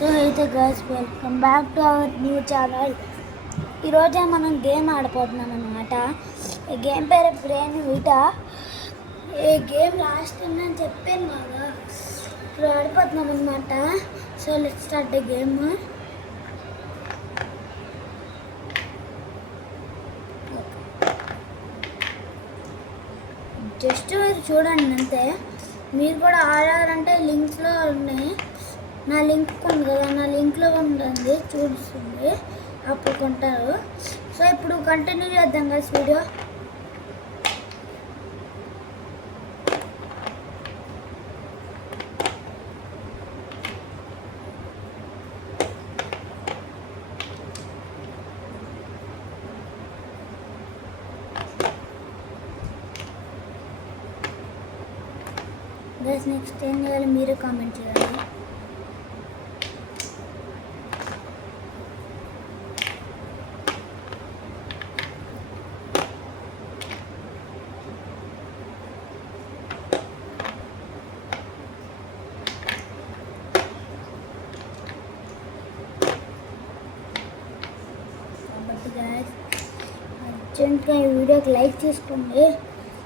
సో అయితే guys welcome back to our new channel. ఈరోజే మనం గేమ్ ఆడిపోతున్నాం అన్నమాట. ఈ గేమ్ పేరు బ్రెయిన్ వీటా. ఈ గేమ్ లాస్ట్ అని చెప్పాను కదా, ఇప్పుడు ఆడిపోతున్నాం అన్నమాట. So let's start the game. Just మీరు చూడండి అంతే. మీరు కూడా ఆడాలంటే లింక్స్లో ఉన్నాయి. నా లింక్ ఉంది కదా, నా లింక్లో ఉంటుంది చూస్తుంది, అప్పుడు కొంటారు. సో ఇప్పుడు కంటిన్యూ చేద్దాం కదా వీడియో. గైస్ నెక్స్ట్ ఏం చేయాలి మీరే కామెంట్ చేయాలి. గైస్ అర్జెంట్గా ఈ వీడియోకి లైక్ చేసుకోండి.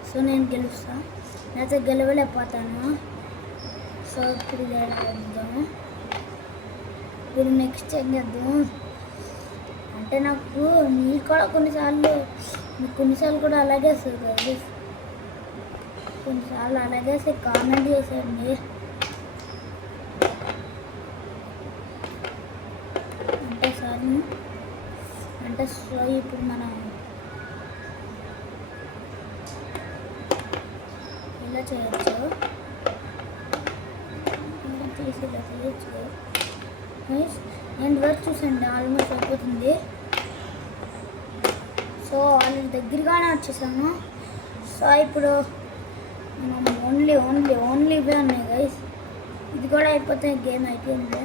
సో నేను గెలుస్తాను, నేనైతే గెలవలేకపోతాను. సో ఇప్పుడు గెలవద్దాము. ఇప్పుడు నెక్స్ట్ ఏం చేద్దాం అంటే, నాకు మీరు కూడా కొన్నిసార్లు కూడా అలాగే వస్తుంది కదా, కొన్నిసార్లు అలాగే కామెంట్ చేసేయండి. అంటే సో ఇప్పుడు మనం ఇలా చేయొచ్చు, ఇలా చేయొచ్చు. నేను వర్క్ చూసండి ఆల్మోస్ట్ అయిపోతుంది. సో వాళ్ళ దగ్గరగానే వచ్చేసాను. సో ఇప్పుడు మనం ఓన్లీ ఇవే ఉన్నాయి గైస్. ఇది కూడా అయిపోతే గేమ్ అయిపోయింది.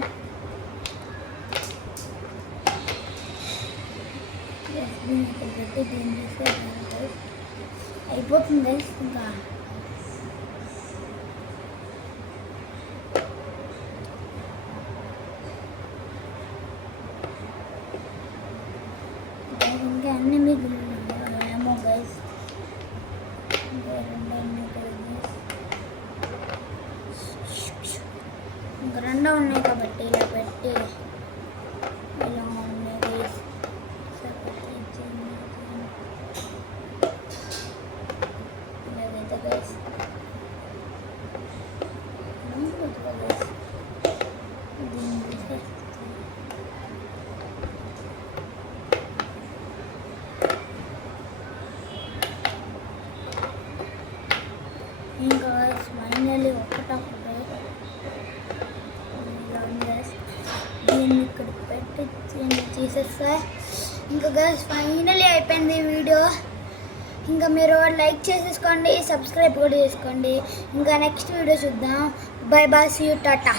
అయిపోతుంది ఇంకా. ఇంకా అన్నీ మీకు ఏమో గైస్, ఇంకా రెండో ఉన్నాయి కాబట్టి ఇలా పెట్టి ఇలా ఉన్నాయి గైస్. ఇంకా ఫైనల్లీ ఒకటప్పుడు దీన్ని ఇక్కడ పెట్టి తీసేస్తా. ఇంకా గైస్ ఫైనల్లీ అయిపోయింది ఈ వీడియో. ఇంకా మీరు లైక్ చేసేసుకోండి, సబ్స్క్రైబ్ కూడా చేసుకోండి. ఇంకా నెక్స్ట్ వీడియో చూద్దాం. Bye bye, see you, Tata.